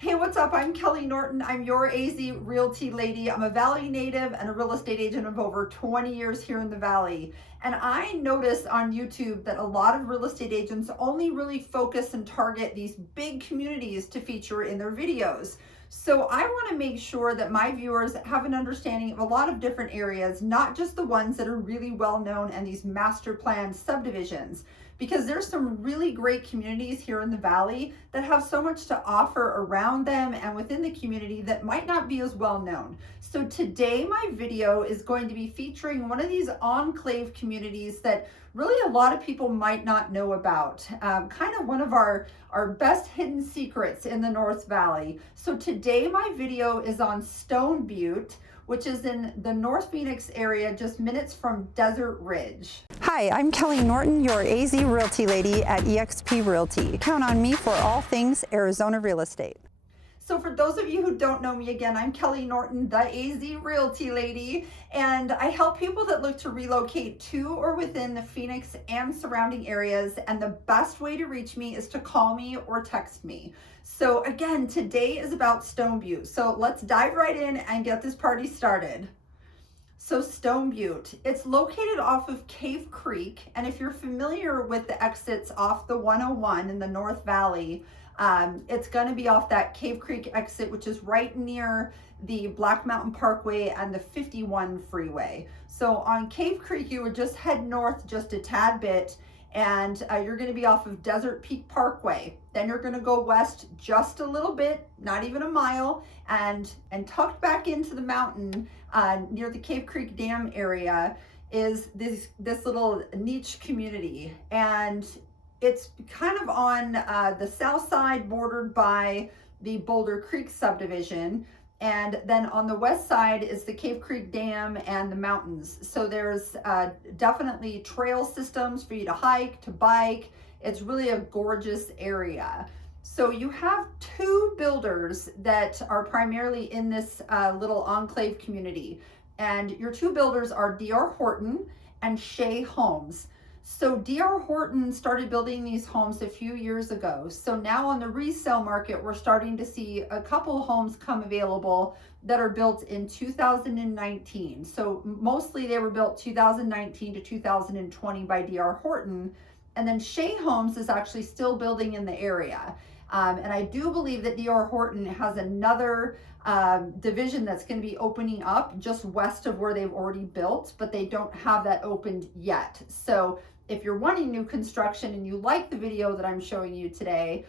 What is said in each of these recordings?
Hey, what's up? I'm Kelley Norton. I'm your AZ Realty lady. I'm a Valley native and a real estate agent of over 20 years here in the Valley. And I noticed on YouTube that a lot of real estate agents only really focus and target these big communities to feature in their videos. So I want to make sure that my viewers have an understanding of a lot of different areas, not just the ones that are really well known and these master plan subdivisions, because there's some really great communities here in the Valley that have so much to offer around them and within the community that might not be as well known. So today my video is going to be featuring one of these enclave communities that really a lot of people might not know about. Kind of one of our best hidden secrets in the North Valley. So today my video is on Stone Butte, which is in the North Phoenix area, just minutes from Desert Ridge. Hi, I'm Kelley Norton, your AZ Realty lady at EXP Realty. Count on me for all things Arizona real estate. So for those of you who don't know me, again, I'm Kelley Norton, the AZ Realty lady, and I help people that look to relocate to or within the Phoenix and surrounding areas, and the best way to reach me is to call me or text me. So again, today is about Stone Butte. So let's dive right in and get this party started. So Stone Butte, it's located off of Cave Creek, and if you're familiar with the exits off the 101 in the North Valley, it's going to be off that Cave Creek exit, which is right near the Black Mountain Parkway and the 51 freeway. So on Cave Creek, you would just head north just a tad bit, and you're going to be off of Desert Peak Parkway. Then you're going to go west just a little bit, not even a mile, and tucked back into the mountain near the Cave Creek Dam area is this little niche community, and it's kind of on the south side, bordered by the Boulder Creek subdivision. And then on the west side is the Cave Creek Dam and the mountains. So there's definitely trail systems for you to hike, to bike. It's really a gorgeous area. So you have two builders that are primarily in this little enclave community. And your two builders are D.R. Horton and Shea Homes. So D.R. Horton started building these homes a few years ago. So now on the resale market, we're starting to see a couple homes come available that are built in 2019. So mostly they were built 2019 to 2020 by D.R. Horton. And then Shea Homes is actually still building in the area. And I do believe that D.R. Horton has another division that's going to be opening up just west of where they've already built, but they don't have that opened yet. So if you're wanting new construction and you like the video that I'm showing you today,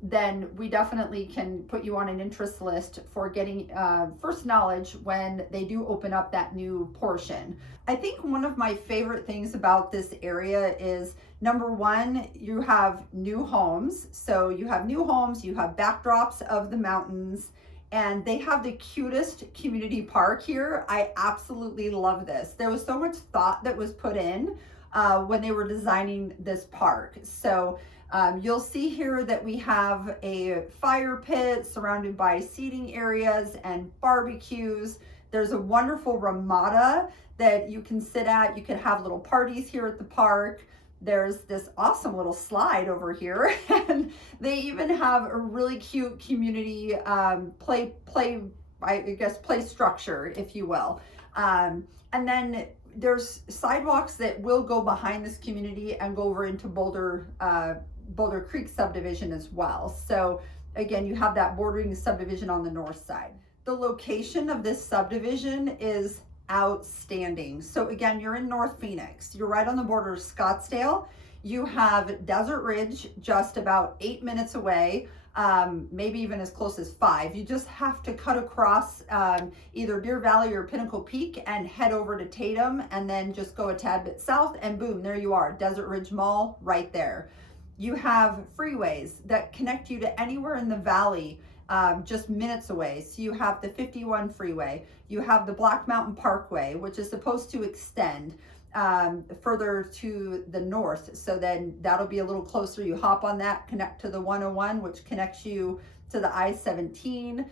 then we definitely can put you on an interest list for getting first knowledge when they do open up that new portion. I think one of my favorite things about this area is, number one, you have new homes. So you have new homes, you have backdrops of the mountains, and they have the cutest community park here. I absolutely love this. There was so much thought that was put in when they were designing this park. So you'll see here that we have a fire pit surrounded by seating areas and barbecues. There's a wonderful ramada that you can sit at. You can have little parties here at the park. There's this awesome little slide over here, and they even have a really cute community play structure, if you will. And then there's sidewalks that will go behind this community and go over into Boulder Creek subdivision as well. So again, you have that bordering the subdivision on the north side. The location of this subdivision is outstanding. So again, you're in North Phoenix. You're right on the border of Scottsdale. You have Desert Ridge just about 8 minutes away, maybe even as close as 5. You just have to cut across either Deer Valley or Pinnacle Peak and head over to Tatum, and then just go a tad bit south, and boom, there you are, Desert Ridge Mall right there. You have freeways that connect you to anywhere in the valley just minutes away. So you have the 51 freeway, you have the Black Mountain Parkway, which is supposed to extend further to the north. So then that'll be a little closer. You hop on that, connect to the 101, which connects you to the I-17.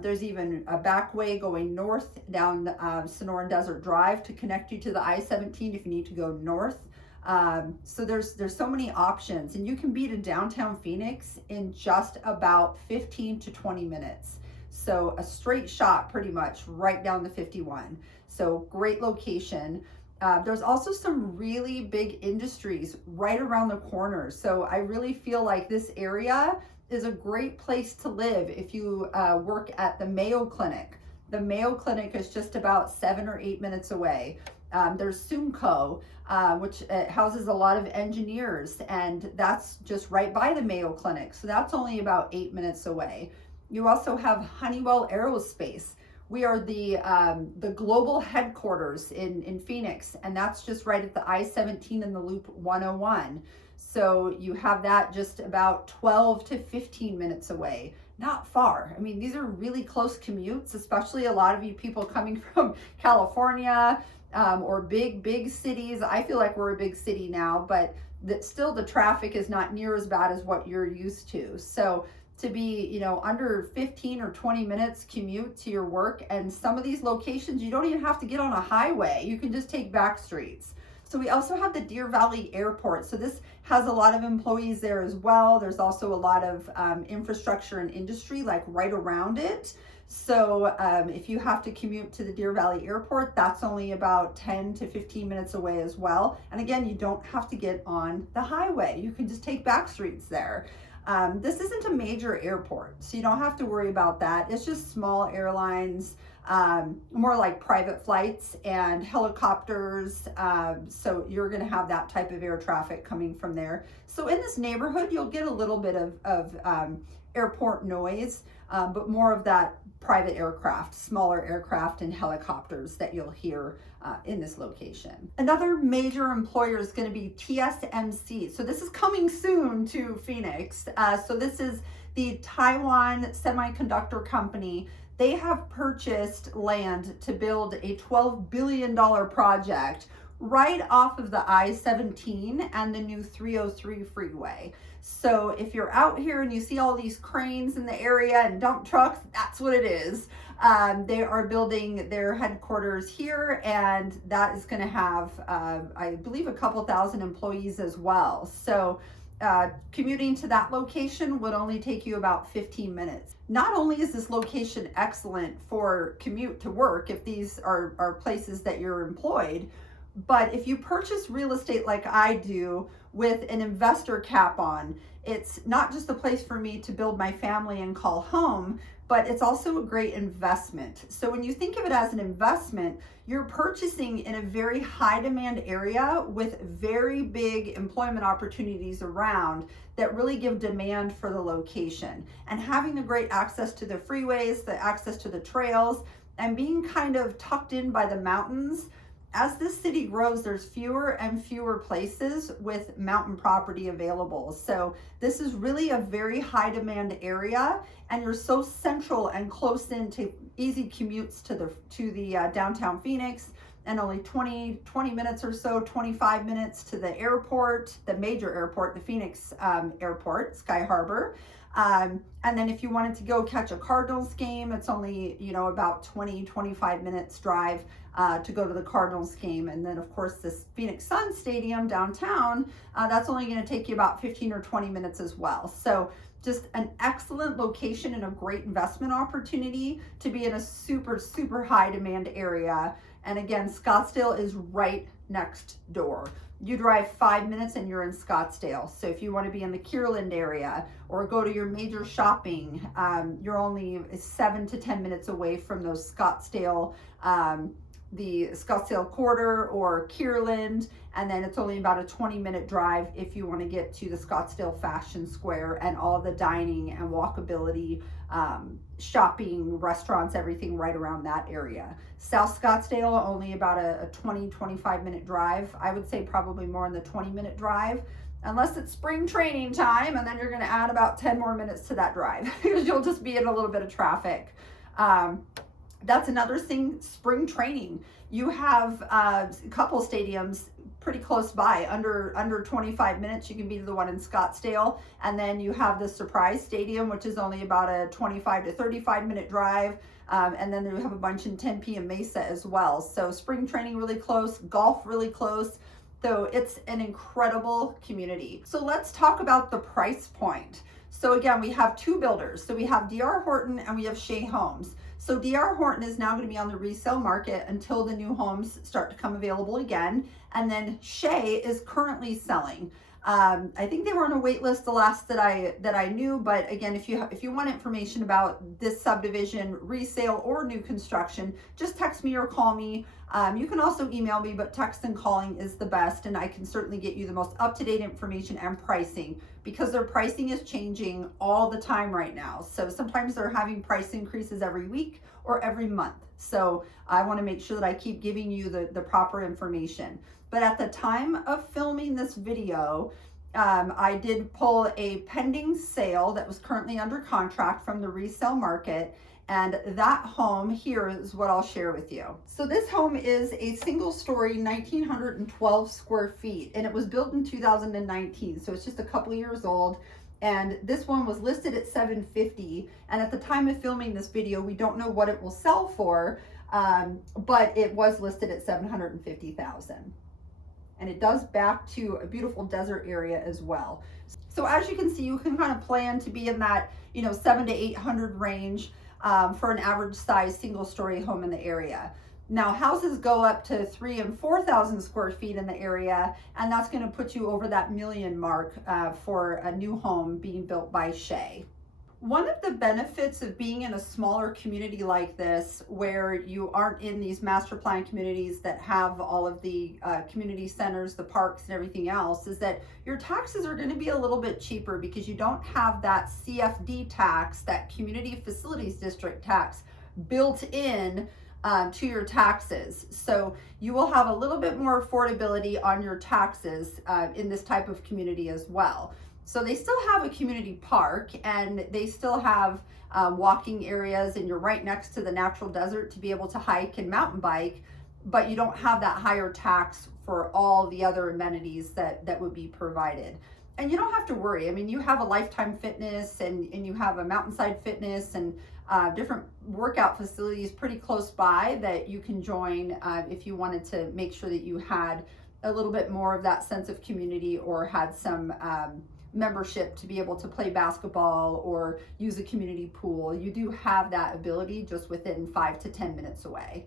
There's even a back way going north down Sonoran Desert Drive to connect you to the I-17 if you need to go north. So there's so many options, and you can be to downtown Phoenix in just about 15 to 20 minutes. So a straight shot pretty much right down the 51. So great location. There's also some really big industries right around the corner. So I really feel like this area is a great place to live if you work at the Mayo Clinic. The Mayo Clinic is just about 7 or 8 minutes away. There's Sumco, which houses a lot of engineers, and that's just right by the Mayo Clinic. So that's only about 8 minutes away. You also have Honeywell Aerospace. We are the global headquarters in Phoenix, and that's just right at the I-17 and the Loop 101. So you have that just about 12 to 15 minutes away. Not far. I mean, these are really close commutes, especially a lot of you people coming from California or big cities. I feel like we're a big city now, but still the traffic is not near as bad as what you're used to. So to be, under 15 or 20 minutes commute to your work, and some of these locations, you don't even have to get on a highway. You can just take back streets. So we also have the Deer Valley Airport. So this has a lot of employees there as well. There's also a lot of infrastructure and industry like right around it. So if you have to commute to the Deer Valley Airport, that's only about 10 to 15 minutes away as well. And again, you don't have to get on the highway. You can just take back streets there. This isn't a major airport, so you don't have to worry about that. It's just small airlines, more like private flights and helicopters. So you're going to have that type of air traffic coming from there. So in this neighborhood, you'll get a little bit of airport noise, but more of that private aircraft, smaller aircraft and helicopters that you'll hear in this location. Another major employer is going to be TSMC. So this is coming soon to Phoenix. So this is the Taiwan Semiconductor company. They have purchased land to build a $12 billion project right off of the I-17 and the new 303 freeway. So if you're out here and you see all these cranes in the area and dump trucks, that's what it is. They are building their headquarters here, and that is going to have, I believe, a couple thousand employees as well. So commuting to that location would only take you about 15 minutes. Not only is this location excellent for commute to work, if these are places that you're employed, but if you purchase real estate like I do with an investor cap on, it's not just a place for me to build my family and call home, but it's also a great investment. So when you think of it as an investment, you're purchasing in a very high demand area with very big employment opportunities around that really give demand for the location. And having the great access to the freeways, the access to the trails, and being kind of tucked in by the mountains. As this city grows, there's fewer and fewer places with mountain property available. So this is really a very high demand area, and you're so central and close in to easy commutes to the downtown Phoenix, and only 20 minutes or so, 25 minutes to the airport, the major airport, the Phoenix airport, Sky Harbor. And then if you wanted to go catch a Cardinals game, it's only, about 25 minutes drive to go to the Cardinals game. And then of course this Phoenix Suns Stadium downtown, that's only going to take you about 15 or 20 minutes as well. So just an excellent location and a great investment opportunity to be in a super, super high demand area. And again, Scottsdale is right next door. You drive 5 minutes and you're in Scottsdale. So if you want to be in the Kierland area or go to your major shopping, you're only 7 to 10 minutes away from those Scottsdale, the Scottsdale Quarter or Kierland, and then it's only about a 20-minute drive if you want to get to the Scottsdale Fashion Square and all the dining and walkability, shopping, restaurants, everything right around that area. South Scottsdale, only about a 20-25 minute drive. I would say probably more in the 20-minute drive, unless it's spring training time, and then you're going to add about 10 more minutes to that drive because you'll just be in a little bit of traffic. That's another thing, spring training. You have a couple stadiums pretty close by, under 25 minutes. You can be to the one in Scottsdale, and then you have the Surprise Stadium, which is only about a 25 to 35 minute drive. And then you have a bunch in Tempe and Mesa as well. So spring training really close, golf really close. So it's an incredible community. So let's talk about the price point. So again, we have two builders. So we have D.R. Horton and we have Shea Homes. So D.R. Horton is now going to be on the resale market until the new homes start to come available again. And then Shea is currently selling. I think they were on a wait list the last that I knew, but again, if you want information about this subdivision, resale or new construction, just text me or call me. You can also email me, but text and calling is the best, and I can certainly get you the most up-to-date information and pricing, because their pricing is changing all the time right now. So sometimes they're having price increases every week or every month. So I want to make sure that I keep giving you the proper information. But at the time of filming this video, I did pull a pending sale that was currently under contract from the resale market. And that home here is what I'll share with you. So this home is a single story, 1,912 square feet, and it was built in 2019. So it's just a couple of years old. And this one was listed at $750. And at the time of filming this video, we don't know what it will sell for, but it was listed at $750,000. And it does back to a beautiful desert area as well. So as you can see, you can kind of plan to be in that, 700 to 800 range for an average size single story home in the area. Now houses go up to 3,000 and 4,000 square feet in the area, and that's going to put you over that million mark for a new home being built by Shea. One of the benefits of being in a smaller community like this, where you aren't in these master plan communities that have all of the community centers, the parks and everything else, is that your taxes are going to be a little bit cheaper because you don't have that CFD tax, that community facilities district tax, built in to your taxes. So you will have a little bit more affordability on your taxes in this type of community as well. So they still have a community park, and they still have walking areas, and you're right next to the natural desert to be able to hike and mountain bike, but you don't have that higher tax for all the other amenities that would be provided. And you don't have to worry. I mean, you have a Lifetime Fitness, and you have a Mountainside Fitness, and different workout facilities pretty close by that you can join if you wanted to make sure that you had a little bit more of that sense of community, or had some membership to be able to play basketball or use a community pool. You do have that ability just within 5 to 10 minutes away.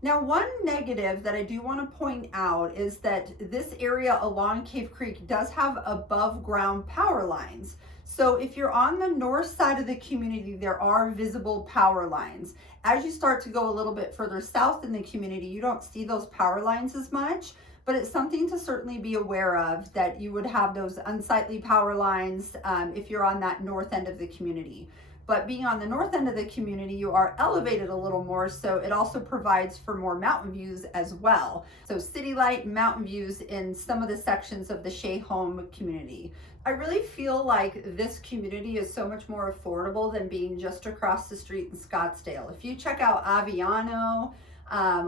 Now, one negative that I do want to point out is that this area along Cave Creek does have above ground power lines. So if you're on the north side of the community, there are visible power lines. As you start to go a little bit further south in the community, you don't see those power lines as much. But it's something to certainly be aware of, that you would have those unsightly power lines if you're on that north end of the community. But being on the north end of the community, you are elevated a little more, so it also provides for more mountain views as well. So city light and mountain views in some of the sections of the Shea Home community. I really feel like this community is so much more affordable than being just across the street in Scottsdale. If you check out Aviano,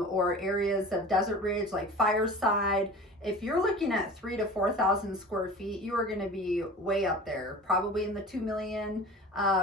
or areas of Desert Ridge like Fireside, if you're looking at 3,000 to 4,000 square feet, you are going to be way up there, probably in the 2 million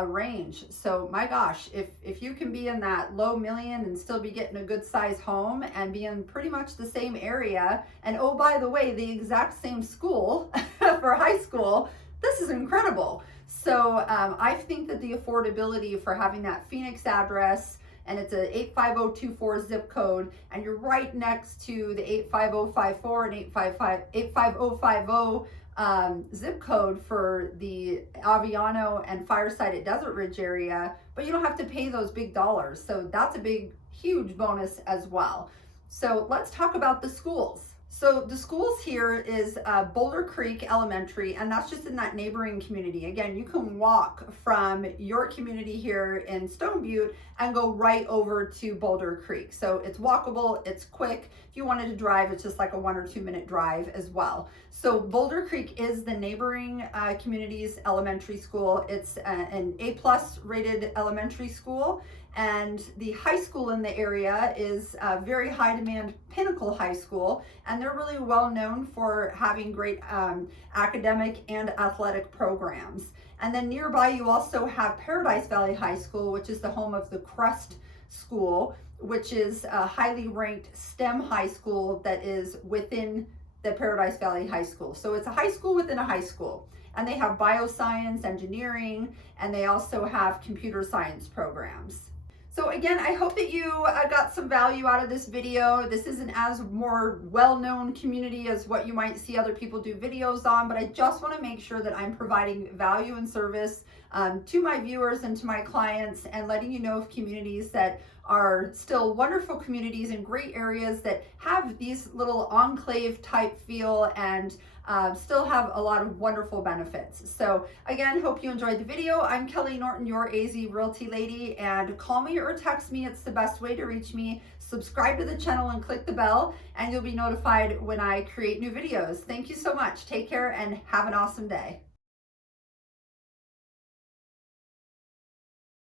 range. So my gosh, if you can be in that low million and still be getting a good size home and be in pretty much the same area, and oh, by the way, the exact same school for high school, this is incredible. So I think that the affordability for having that Phoenix address, and it's a 85024 zip code, and you're right next to the 85054 and 85050 zip code for the Aviano and Fireside at Desert Ridge area, but you don't have to pay those big dollars. So that's a big, huge bonus as well. So let's talk about the schools. So the schools here is Boulder Creek Elementary, and that's just in that neighboring community. Again, you can walk from your community here in Stone Butte and go right over to Boulder Creek. So it's walkable, it's quick. If you wanted to drive, it's just like a 1 or 2 minute drive as well. So Boulder Creek is the neighboring community's elementary school. It's an A+ rated elementary school. And the high school in the area is a very high demand Pinnacle High School, and they're really well known for having great academic and athletic programs. And then nearby you also have Paradise Valley High School, which is the home of the Crest School, which is a highly ranked STEM high school that is within the Paradise Valley High School. So it's a high school within a high school. And they have bioscience, engineering, and they also have computer science programs. So again, I hope that you got some value out of this video. This isn't as more well-known community as what you might see other people do videos on, but I just want to make sure that I'm providing value and service to my viewers and to my clients, and letting you know of communities that are still wonderful communities in great areas that have these little enclave type feel and still have a lot of wonderful benefits. So again, hope you enjoyed the video. I'm Kelley Norton, your AZ Realty lady, and call me or text me. It's the best way to reach me. Subscribe to the channel and click the bell, and you'll be notified when I create new videos. Thank you so much. Take care and have an awesome day.